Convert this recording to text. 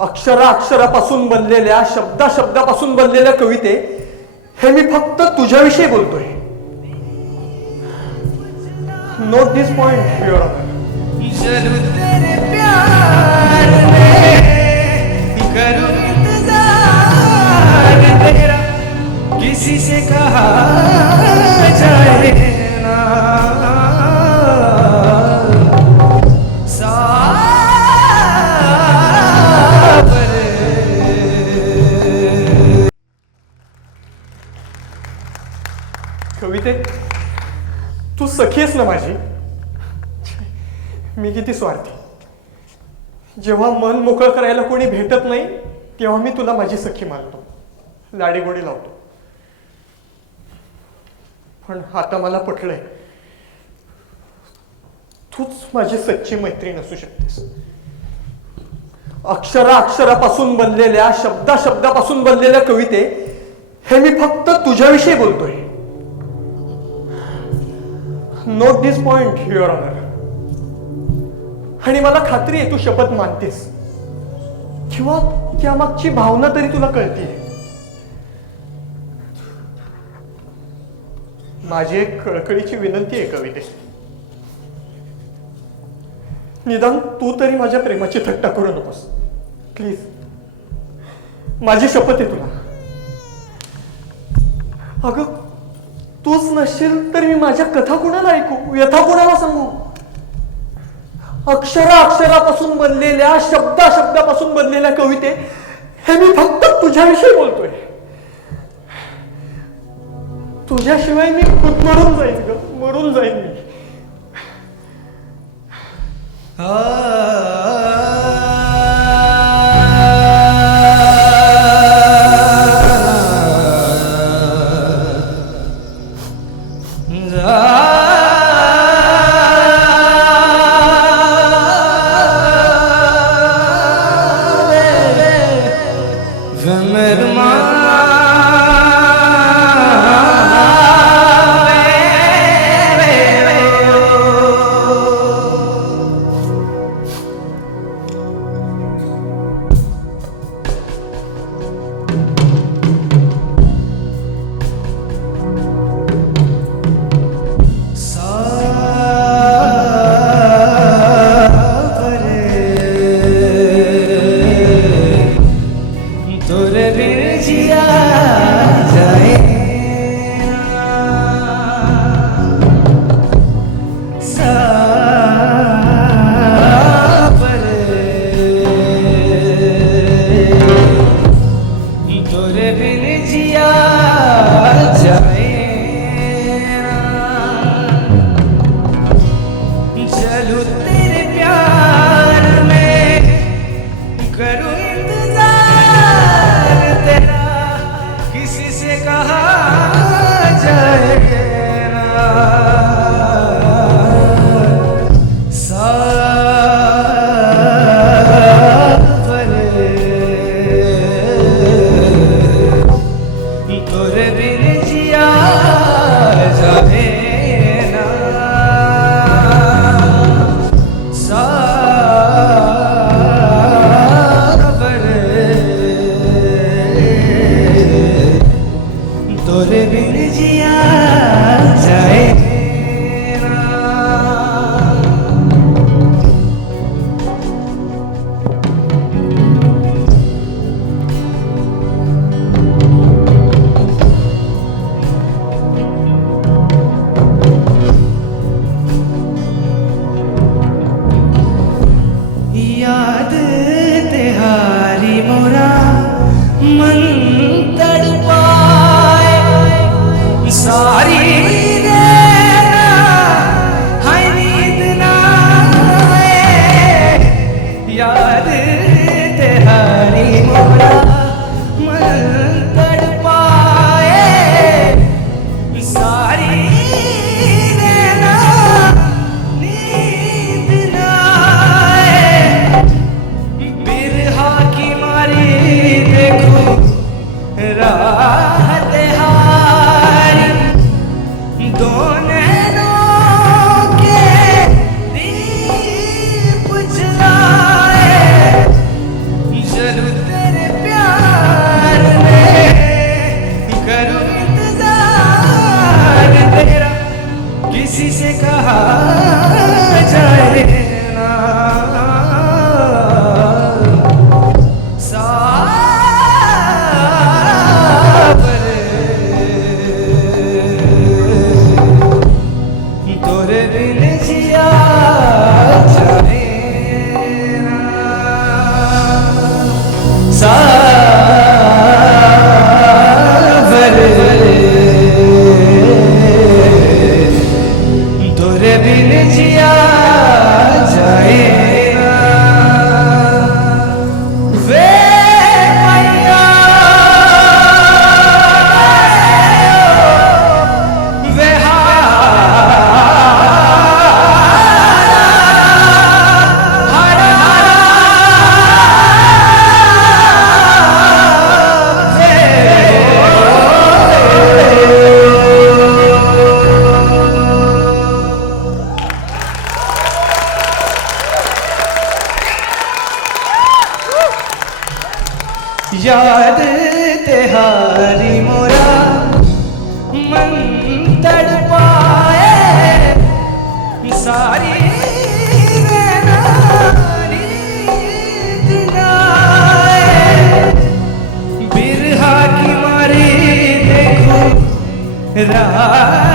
अक्षरापासून बनलेल्या शब्दापासून बनलेल्या कविते हे मी फक्त तुझ्याविषयी बोलतोय. Note this point your honour. किसी से कहा जाए ना कविते, तू सखी आहेस ना माझी. मी किती स्वार्थी. जेव्हा मन मोकळं करायला कोणी भेटत नाही तेव्हा मी तुला माझी सखी मानतो, लाडीगोडी लावतो. पण आता मला पटलंय, तूच माझी सच्ची मैत्रीण असू शकतेस. अक्षरापासून बनलेल्या शब्दापासून बनलेल्या कविते हे मी फक्त तुझ्याविषयी बोलतोय. Note this point your honour. आणि मला खात्री आहे तू शपथ मानतेस किंवा त्यामागची भावना तरी तुला कळतीये. माझी एक कळकळीची विनंती आहे कविते, निदान तू तरी माझ्या प्रेमाची थट्टा करू नकोस प्लीज. माझी शपथ आहे तुला. अगं तूच नसशील तर मी माझ्या कथा कुणाला ऐकू, व्यथा कुणाला सांगू. अक्षरापासून बनलेल्या शब्दापासून बनलेल्या कविते हे मी फक्त तुझ्याविषयी बोलतोय. तुझ्याशिवाय मी खुद मरून जाईन ग, मरून जाईन मी. सावर तोरे बिन जिया जाए ना वे मैया वे याद तेहारी मोरा मन तड़पाए सारी नैनानी दिनाए बिरहा की मारी देखो रात